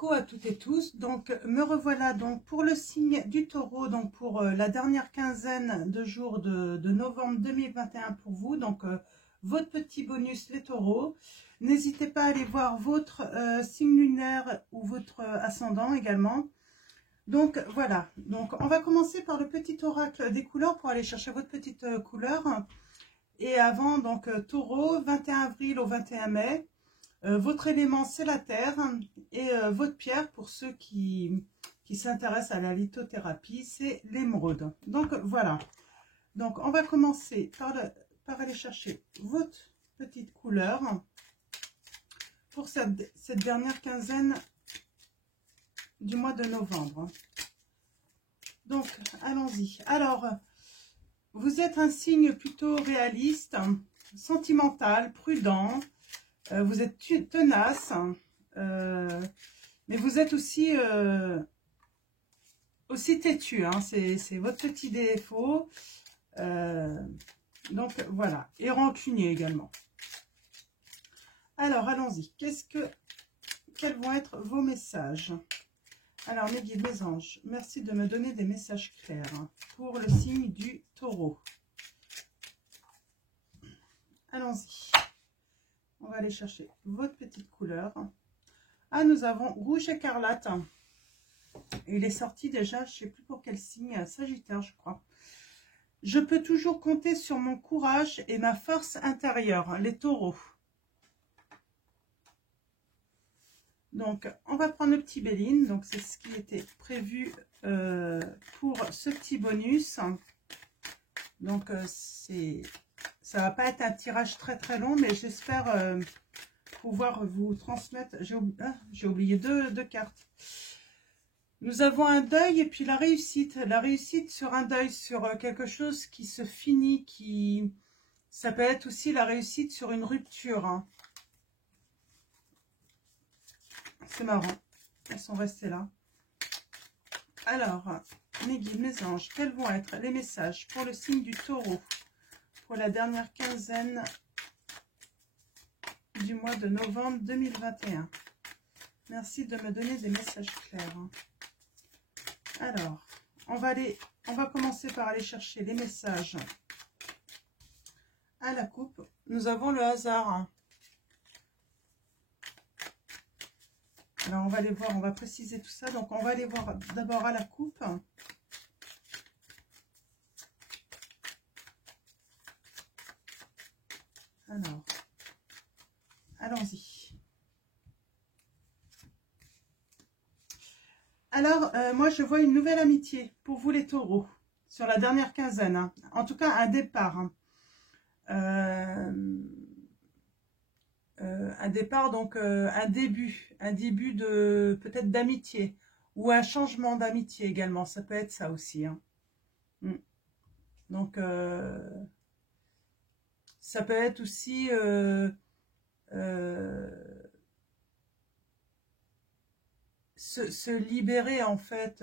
Coucou à toutes et tous, donc me revoilà donc pour le signe du Taureau, donc pour la dernière quinzaine de jours de novembre 2021 pour vous, donc votre petit bonus les taureaux. N'hésitez pas à aller voir votre signe lunaire ou votre ascendant également. Donc voilà, donc on va commencer par le petit oracle des couleurs pour aller chercher votre petite couleur. Et avant, donc Taureau, 21 avril au 21 mai. Votre élément, c'est la terre, et votre pierre, pour ceux qui s'intéressent à la lithothérapie, c'est l'émeraude. Donc voilà, donc on va commencer par aller chercher votre petite couleur pour cette dernière quinzaine du mois de novembre. Donc allons-y. Alors, vous êtes un signe plutôt réaliste, sentimental, prudent. Vous êtes tenace, mais vous êtes aussi têtu, hein, c'est votre petit défaut. Donc voilà, et rancunier également. Alors allons-y, quels vont être vos messages? Alors mes guides, mes anges, merci de me donner des messages clairs pour le signe du Taureau. Allons-y. On va aller chercher votre petite couleur. Ah, nous avons rouge écarlate. Il est sorti déjà, je ne sais plus pour quel signe, Sagittaire, je crois. Je peux toujours compter sur mon courage et ma force intérieure, les taureaux. Donc, on va prendre le petit Béline. Donc, c'est ce qui était prévu pour ce petit bonus. Donc, ça va pas être un tirage très long, mais j'espère pouvoir vous transmettre. J'ai oublié deux cartes. Nous avons un deuil et puis la réussite. La réussite sur un deuil, sur quelque chose qui se finit, ça peut être aussi la réussite sur une rupture. Hein. C'est marrant. Elles sont restées là. Alors, mes guides, mes anges, quels vont être les messages pour le signe du Taureau pour la dernière quinzaine du mois de novembre 2021. Merci de me donner des messages clairs. Alors, on va commencer par aller chercher les messages à la coupe. Nous avons le hasard. Alors, on va aller voir, on va préciser tout ça. Donc, on va aller voir d'abord à la coupe. Alors, allons-y. Alors, moi, je vois une nouvelle amitié pour vous les taureaux, sur la dernière quinzaine. Hein. En tout cas, un départ. Hein. Un départ, donc un début de peut-être d'amitié, ou un changement d'amitié également. Ça peut être ça aussi. Hein. Donc, ça peut être aussi... se libérer en fait,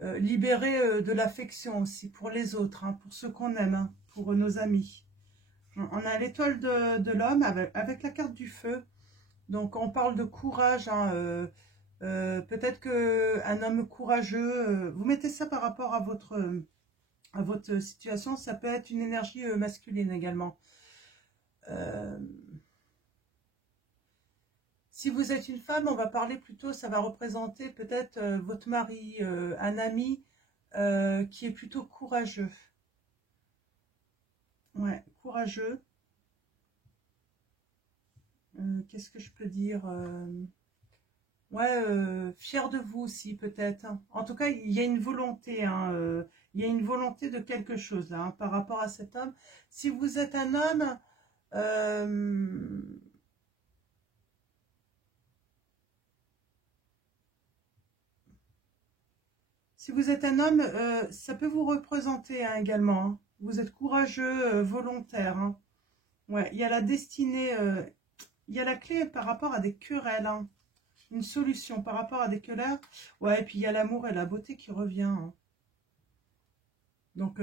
libérer de l'affection aussi pour les autres, hein, pour ceux qu'on aime, hein, pour nos amis. On a l'étoile de l'homme avec la carte du feu, donc on parle de courage, hein, peut-être qu'un homme courageux, vous mettez ça par rapport à votre situation, ça peut être une énergie masculine également. Si vous êtes une femme, on va parler plutôt, ça va représenter peut-être votre mari, un ami qui est plutôt courageux. Ouais, courageux. Qu'est-ce que je peux dire? Ouais, fier de vous aussi peut-être. En tout cas, il y a une volonté, hein, il y a une volonté de quelque chose là, hein, par rapport à cet homme. Si vous êtes un homme... si vous êtes un homme, ça peut vous représenter hein, également. Hein. Vous êtes courageux, volontaire. Hein. Ouais, il y a la destinée, il y a la clé par rapport à des querelles. Hein. Une solution par rapport à des querelles. Ouais, et puis il y a l'amour et la beauté qui revient. Hein. Donc,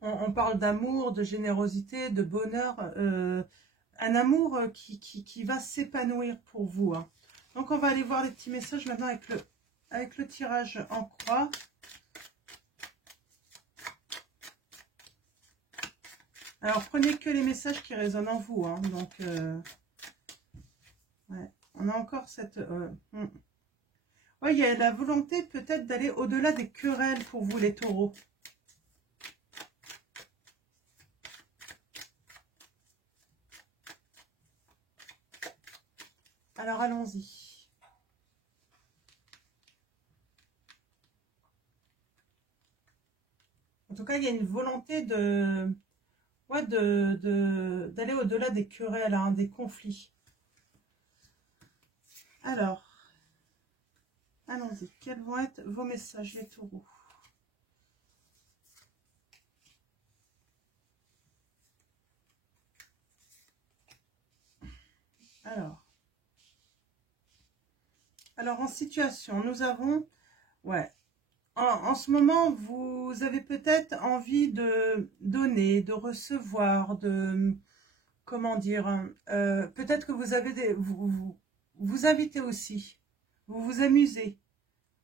on parle d'amour, de générosité, de bonheur. un amour qui va s'épanouir pour vous. Hein. Donc, on va aller voir les petits messages maintenant avec le tirage en croix. Alors, prenez que les messages qui résonnent en vous. Hein. Donc, ouais, on a encore cette... ouais, il y a la volonté peut-être d'aller au-delà des querelles pour vous, les taureaux. Alors, allons-y. En tout cas, il y a une volonté de... ouais, d'aller au-delà des querelles, hein, des conflits. Alors, allons-y. Quels vont être vos messages, les taureaux? Alors en situation, nous avons... ouais. En ce moment, vous avez peut-être envie de donner, de recevoir, de... comment dire, peut-être que vous avez des... vous invitez aussi. Vous vous amusez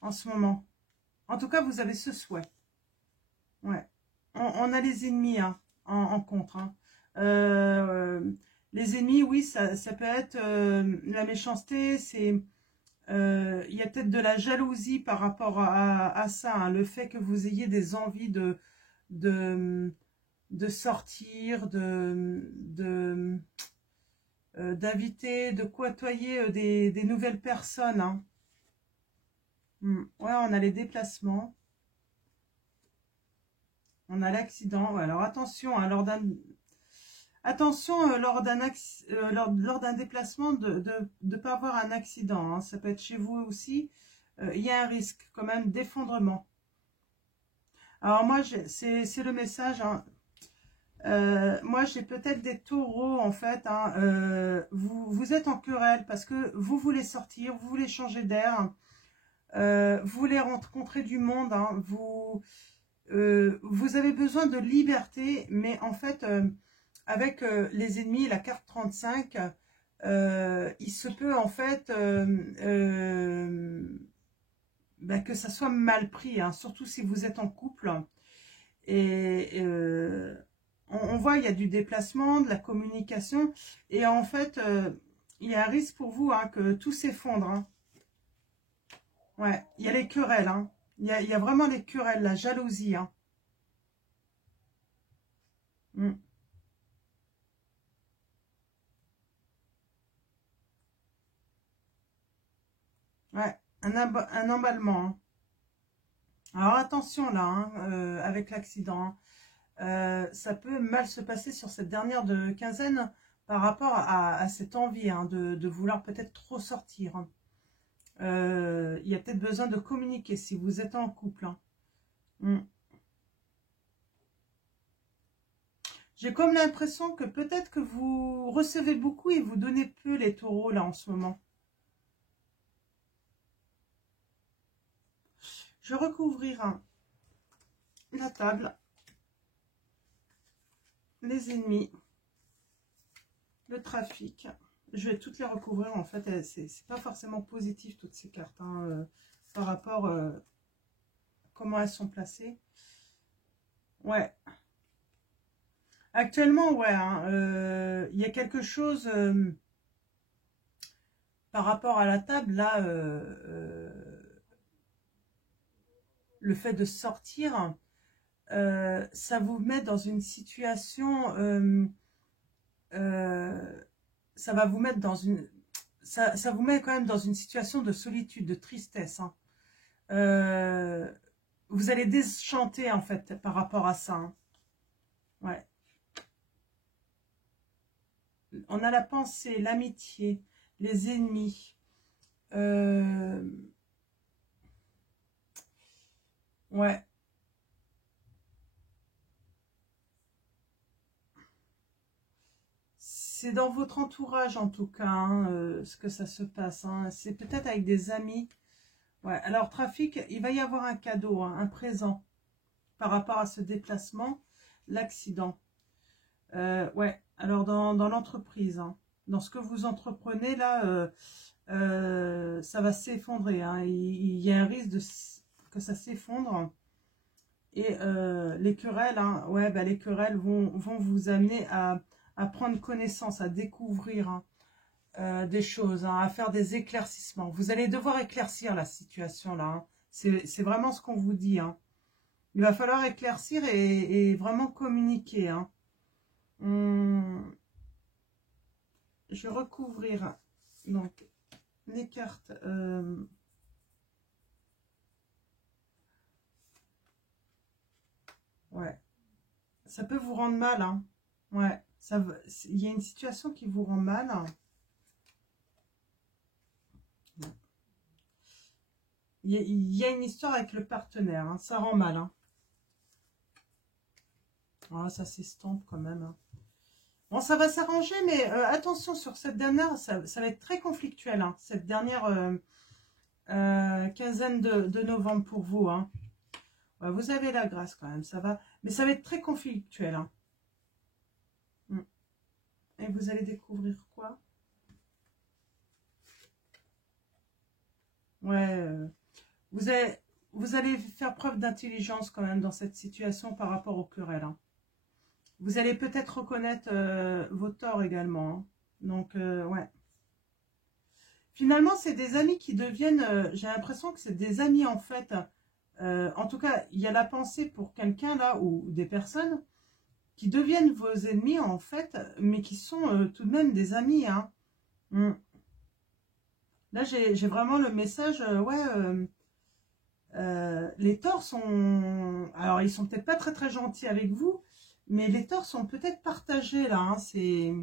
en ce moment. En tout cas, vous avez ce souhait. Ouais. On a les ennemis hein, en contre. Hein. Les ennemis, oui, ça peut être la méchanceté, c'est... il y a peut-être de la jalousie par rapport à ça, hein, le fait que vous ayez des envies de sortir, d'inviter, de côtoyer des nouvelles personnes. Hein. Ouais, on a les déplacements. On a l'accident. Ouais, alors attention, hein, lors d'un lors d'un déplacement de ne pas avoir un accident. Hein. Ça peut être chez vous aussi. Il y a un risque quand même d'effondrement. Alors moi, c'est le message. Hein. Moi, j'ai peut-être des taureaux en fait. Hein. Vous êtes en querelle parce que vous voulez sortir, vous voulez changer d'air. Vous voulez rencontrer du monde. Hein. Vous avez besoin de liberté, mais en fait... avec les ennemis, la carte 35, il se peut en fait que ça soit mal pris, hein, surtout si vous êtes en couple. Et on voit il y a du déplacement, de la communication, et en fait, il y a un risque pour vous hein, que tout s'effondre. Hein. Ouais, il y a les querelles. Hein. Il y a vraiment les querelles, la jalousie. Hein. Ouais, un emballement. Hein. Alors attention là, hein, avec l'accident. Hein. Ça peut mal se passer sur cette dernière quinzaine par rapport à cette envie hein, de vouloir peut-être trop sortir. Hein. Il y a peut-être besoin de communiquer si vous êtes en couple. Hein. J'ai comme l'impression que peut-être que vous recevez beaucoup et vous donnez peu les taureaux là en ce moment. Je vais recouvrir la table, les ennemis, le trafic. Je vais toutes les recouvrir en fait. C'est pas forcément positif toutes ces cartes hein, par rapport à comment elles sont placées. Ouais. Actuellement, ouais. Hein, y a quelque chose par rapport à la table là. Le fait de sortir, ça vous met dans une situation, ça va vous mettre dans une, ça vous met quand même dans une situation de solitude, de tristesse. Hein. Vous allez déchanter en fait par rapport à ça. Hein. Ouais. On a la pensée, l'amitié, les ennemis. Ouais. C'est dans votre entourage en tout cas, hein, ce que ça se passe. Hein. C'est peut-être avec des amis. Ouais. Alors trafic, il va y avoir un cadeau, hein, un présent par rapport à ce déplacement, l'accident. Ouais. Alors, dans l'entreprise, hein, dans ce que vous entreprenez, là, ça va s'effondrer. Hein, il y a un risque que ça s'effondre. Et les querelles, hein, ouais, bah, les querelles vont vous amener à prendre connaissance, à découvrir des choses, hein, à faire des éclaircissements. Vous allez devoir éclaircir la situation là. Hein. C'est vraiment ce qu'on vous dit. Hein. Il va falloir éclaircir et vraiment communiquer. Hein. Je vais recouvrir donc les cartes. Ouais, ça peut vous rendre mal. Hein. Ouais, il y a une situation qui vous rend mal. Il y a une histoire avec le partenaire. Hein. Ça rend mal. Hein. Ah, ça s'estompe quand même. Hein. Bon, ça va s'arranger, mais attention sur cette dernière, ça va être très conflictuel. Hein, cette dernière quinzaine de novembre pour vous. Hein. Ouais, vous avez la grâce quand même, ça va. Mais ça va être très conflictuel. Hein. Et vous allez découvrir quoi? Ouais, vous allez faire preuve d'intelligence quand même dans cette situation par rapport aux querelles. Hein. Vous allez peut-être reconnaître vos torts également. Hein. Donc, ouais. Finalement, c'est des amis qui deviennent... j'ai l'impression que c'est des amis en fait. En tout cas, il y a la pensée pour quelqu'un là, ou des personnes qui deviennent vos ennemis en fait, mais qui sont tout de même des amis. Hein. Là, j'ai vraiment le message, ouais... les torts sont... Alors, ils sont peut-être pas très très gentils avec vous, mais les torts sont peut-être partagés là. Hein, c'est...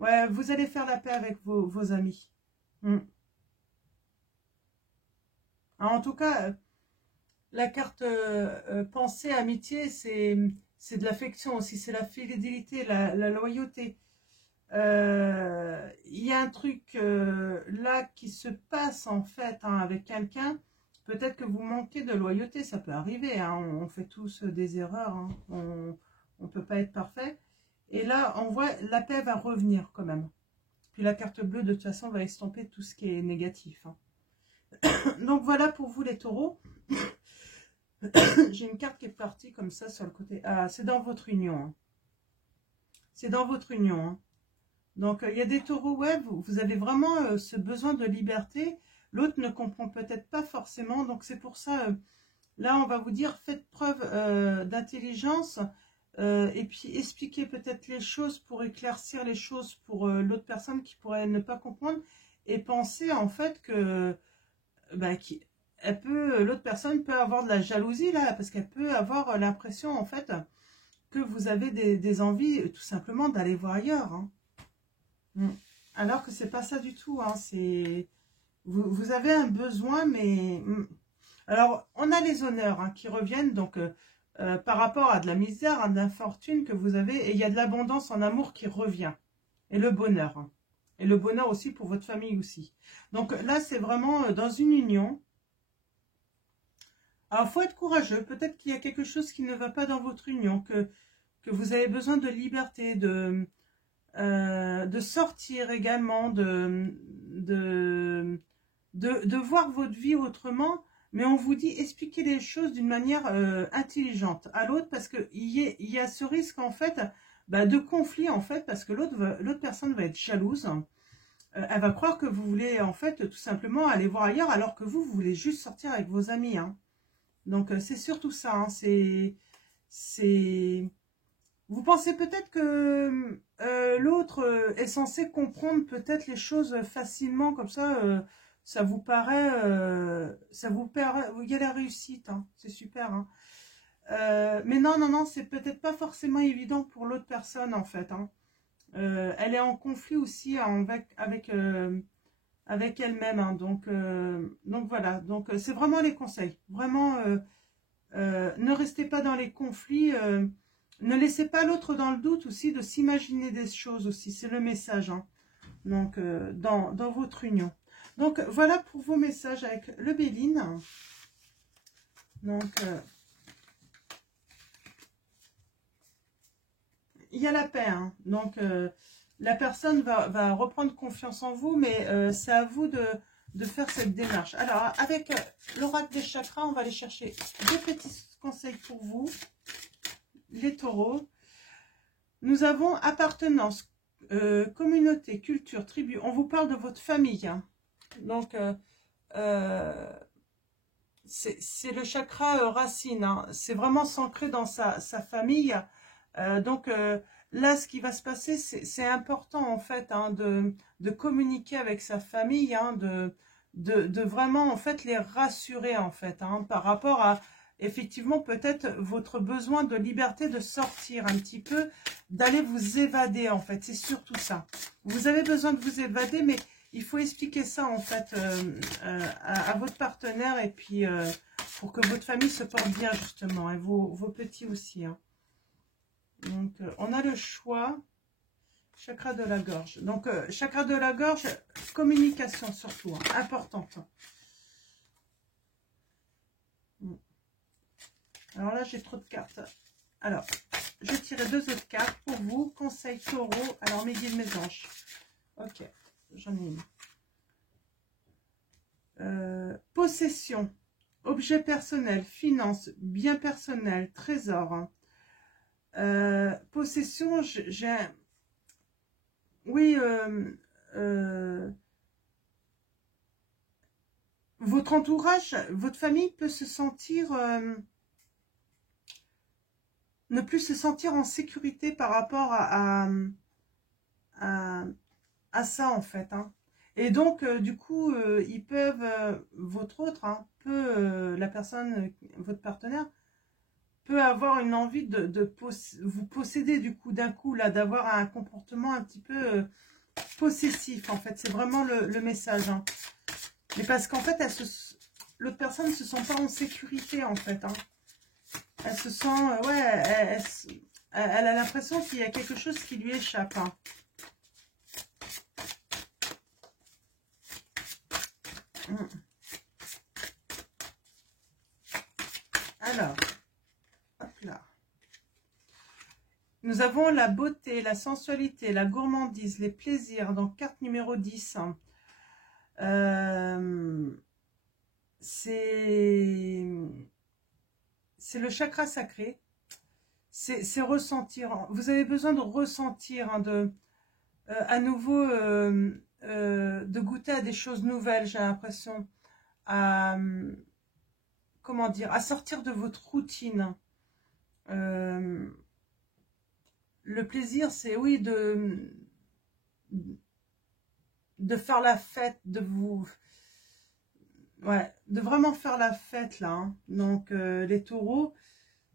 Ouais, vous allez faire la paix avec vos amis. En tout cas, la carte pensée, amitié, c'est de l'affection aussi, c'est la fidélité, la loyauté. Il y a un truc là qui se passe en fait hein, avec quelqu'un. Peut-être que vous manquez de loyauté, ça peut arriver. Hein, on fait tous des erreurs. Hein, on ne peut pas être parfait. Et là, on voit la paix va revenir quand même. Puis la carte bleue, de toute façon, va estomper tout ce qui est négatif. Hein. Donc voilà pour vous les taureaux. J'ai une carte qui est partie comme ça sur le côté. Ah, c'est dans votre union. Hein. C'est dans votre union. Hein. Donc, il y a des taureaux, ouais, vous avez vraiment ce besoin de liberté. L'autre ne comprend peut-être pas forcément. Donc, c'est pour ça, là, on va vous dire, faites preuve d'intelligence et puis expliquez peut-être les choses pour éclaircir les choses pour l'autre personne qui pourrait ne pas comprendre. Et pensez en fait que bah, l'autre personne peut avoir de la jalousie là, parce qu'elle peut avoir l'impression en fait que vous avez des envies tout simplement d'aller voir ailleurs. Hein. Alors que c'est pas ça du tout. Hein. Vous avez un besoin, mais... Alors, on a les honneurs hein, qui reviennent, donc par rapport à de la misère, à de l'infortune que vous avez, et il y a de l'abondance en amour qui revient. Et le bonheur. Hein. Et le bonheur aussi pour votre famille aussi. Donc là, c'est vraiment dans une union. Alors, il faut être courageux. Peut-être qu'il y a quelque chose qui ne va pas dans votre union, que vous avez besoin de liberté, de sortir également, de voir votre vie autrement, mais on vous dit expliquer les choses d'une manière intelligente à l'autre, parce qu'il y a ce risque en fait de conflit en fait, parce que l'autre personne va être jalouse, elle va croire que vous voulez en fait tout simplement aller voir ailleurs, alors que vous voulez juste sortir avec vos amis. Hein. Donc c'est surtout ça, hein, c'est... Vous pensez peut-être que l'autre est censé comprendre peut-être les choses facilement, comme ça vous paraît, il y a la réussite, hein, c'est super. Hein. Mais non, non, non, c'est peut-être pas forcément évident pour l'autre personne en fait. Hein. Elle est en conflit aussi avec elle-même. Hein, donc voilà, donc c'est vraiment les conseils. Vraiment, ne restez pas dans les conflits. Ne laissez pas l'autre dans le doute aussi, de s'imaginer des choses aussi. C'est le message. Hein. Donc, dans votre union. Donc, voilà pour vos messages avec le Béline. Donc, il y a la paix, hein. Donc, la personne va reprendre confiance en vous, mais c'est à vous de faire cette démarche. Alors, avec l'oracle des chakras, on va aller chercher deux petits conseils pour vous, les taureaux. Nous avons appartenance, communauté, culture, tribu. On vous parle de votre famille, hein. Donc, c'est le chakra racine, hein. C'est vraiment s'ancrer dans sa famille. Donc, là, ce qui va se passer, c'est important, en fait, hein, de communiquer avec sa famille, hein, de vraiment, en fait, les rassurer, en fait, hein, par rapport à, effectivement, peut-être votre besoin de liberté de sortir un petit peu, d'aller vous évader, en fait. C'est surtout ça. Vous avez besoin de vous évader, mais il faut expliquer ça, en fait, à votre partenaire, et puis pour que votre famille se porte bien, justement, et vos petits aussi, hein. Donc, on a le choix. Chakra de la gorge. Donc, chakra de la gorge, communication surtout, hein, importante. Alors là, j'ai trop de cartes. Alors, je vais tirer deux autres cartes pour vous. Conseil taureau. Alors, mes guides, mes anges. Ok, j'en ai une. Possession. Objet personnel, finance, bien personnel, trésor. Possession, j'ai... Oui, votre entourage, votre famille peut se sentir... ne plus se sentir en sécurité par rapport à ça, en fait, hein. Et donc, du coup, ils peuvent, votre autre, hein, la personne, votre partenaire, peut avoir une envie de vous posséder, du coup, d'un coup, là, d'avoir un comportement un petit peu possessif, en fait. C'est vraiment le message, hein. Mais parce qu'en fait, l'autre personne ne se sent pas en sécurité, en fait, hein. Elle se sent, ouais, elle a l'impression qu'il y a quelque chose qui lui échappe, hein. Alors, hop là. Nous avons la beauté, la sensualité, la gourmandise, les plaisirs, donc carte numéro 10. C'est le chakra sacré. C'est ressentir. Vous avez besoin de ressentir, hein, à nouveau, de goûter à des choses nouvelles, j'ai l'impression. Comment dire, à sortir de votre routine. Le plaisir, c'est oui, de faire la fête, ouais, de vraiment faire la fête là, hein. Donc les taureaux,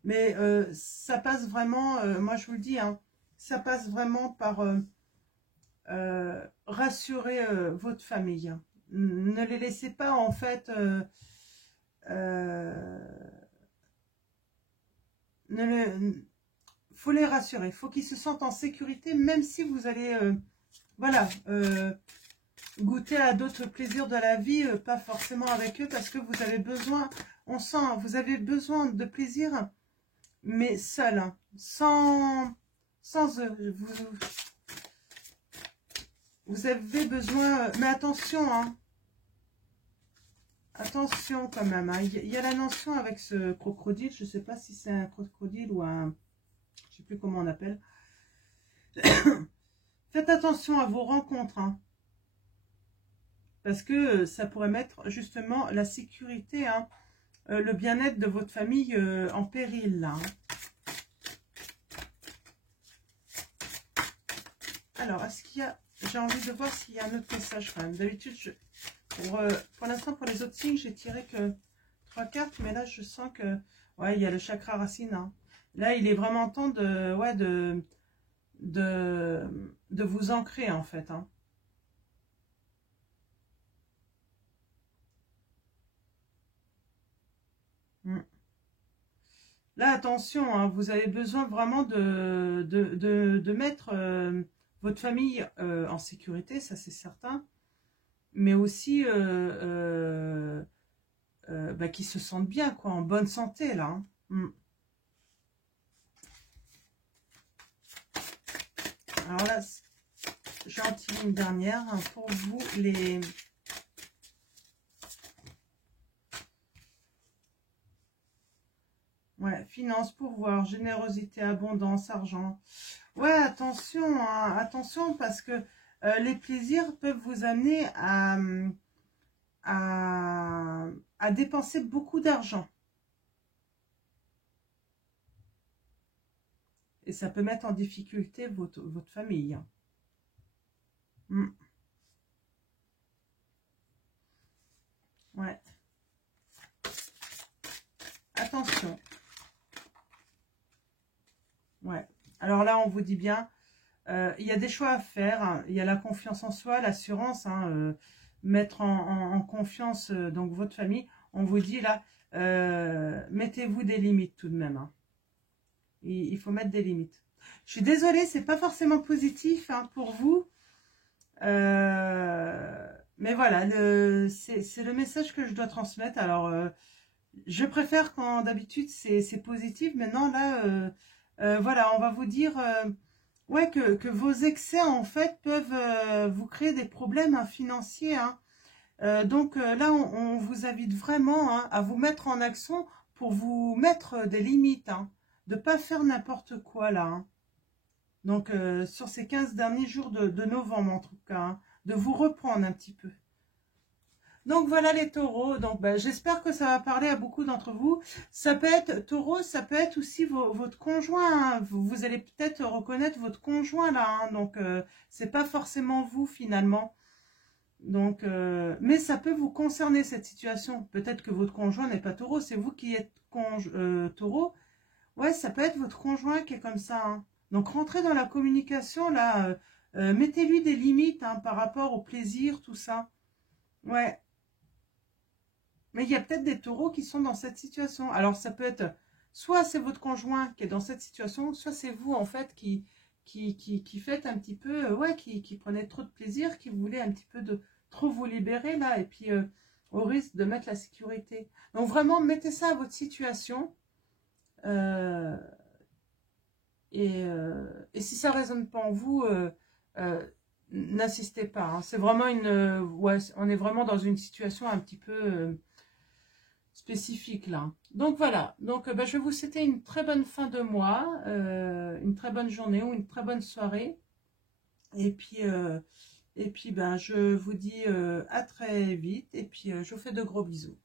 mais ça passe vraiment, moi je vous le dis, hein, ça passe vraiment par rassurer votre famille. Ne les laissez pas, en fait, faut les rassurer, il faut qu'ils se sentent en sécurité, même si vous allez, voilà, goûter à d'autres plaisirs de la vie, pas forcément avec eux, parce que vous avez besoin, on sent, hein, vous avez besoin de plaisir, mais seul, hein, sans eux. Vous avez besoin, mais attention, hein, attention quand même, hein. Il y a la notion avec ce crocodile, je ne sais pas si c'est un crocodile ou un, je ne sais plus comment on appelle. Faites attention à vos rencontres, hein, parce que ça pourrait mettre justement la sécurité, hein, le bien-être de votre famille en péril, là, hein. Alors, est-ce qu'il y a... J'ai envie de voir s'il y a un autre message quand même. D'habitude, pour l'instant, pour les autres signes, j'ai tiré que 3 cartes, mais là, je sens que... Ouais, il y a le chakra racine, hein. Là, il est vraiment temps de... Ouais, de vous ancrer, en fait, hein. Là, attention, hein, vous avez besoin vraiment de mettre votre famille en sécurité, ça c'est certain, mais aussi bah, qu'ils se sentent bien, quoi, en bonne santé, là, hein. Alors là, j'en tire une dernière hein, pour vous, les... Ouais, finances, pouvoir, générosité, abondance, argent. Ouais, attention, hein, attention, parce que les plaisirs peuvent vous amener à, à dépenser beaucoup d'argent. Et ça peut mettre en difficulté votre famille. Hein. Mm. Ouais. Attention. Ouais. Alors là, on vous dit bien, il y a des choix à faire. Hein. Il y a la confiance en soi, l'assurance, hein, mettre en confiance donc votre famille. On vous dit là, mettez-vous des limites tout de même. Hein. Il faut mettre des limites. Je suis désolée, c'est pas forcément positif hein, pour vous. Mais voilà, c'est le message que je dois transmettre. Alors, je préfère quand d'habitude c'est positif. Maintenant, là, voilà, on va vous dire ouais, que vos excès, en fait, peuvent vous créer des problèmes hein, financiers. Hein. Donc là, on vous invite vraiment hein, à vous mettre en action pour vous mettre des limites. Hein, de ne pas faire n'importe quoi là. Hein. Donc, sur ces 15 derniers jours de novembre, en tout cas, hein, de vous reprendre un petit peu. Donc, voilà les taureaux. Donc, ben, j'espère que ça va parler à beaucoup d'entre vous. Ça peut être, taureau, ça peut être aussi votre conjoint. Hein. Vous allez peut-être reconnaître votre conjoint là. Hein. Donc, c'est pas forcément vous finalement. Donc, mais ça peut vous concerner cette situation. Peut-être que votre conjoint n'est pas taureau, c'est vous qui êtes taureau. Ouais, ça peut être votre conjoint qui est comme ça. Hein. Donc, rentrez dans la communication, là. Mettez-lui des limites hein, par rapport au plaisir, tout ça. Ouais. Mais il y a peut-être des taureaux qui sont dans cette situation. Alors, ça peut être... Soit c'est votre conjoint qui est dans cette situation, soit c'est vous, en fait, qui faites un petit peu... ouais, qui prenez trop de plaisir, qui voulez un petit peu de trop vous libérer, là. Et puis, au risque de mettre la sécurité. Donc, vraiment, mettez ça à votre situation. Euh, et si ça ne résonne pas en vous, n'insistez pas. Hein. C'est vraiment ouais, on est vraiment dans une situation un petit peu spécifique là. Donc voilà. Donc je vais vous souhaiter une très bonne fin de mois, une très bonne journée ou une très bonne soirée. Et puis ben, je vous dis à très vite. Et puis je vous fais de gros bisous.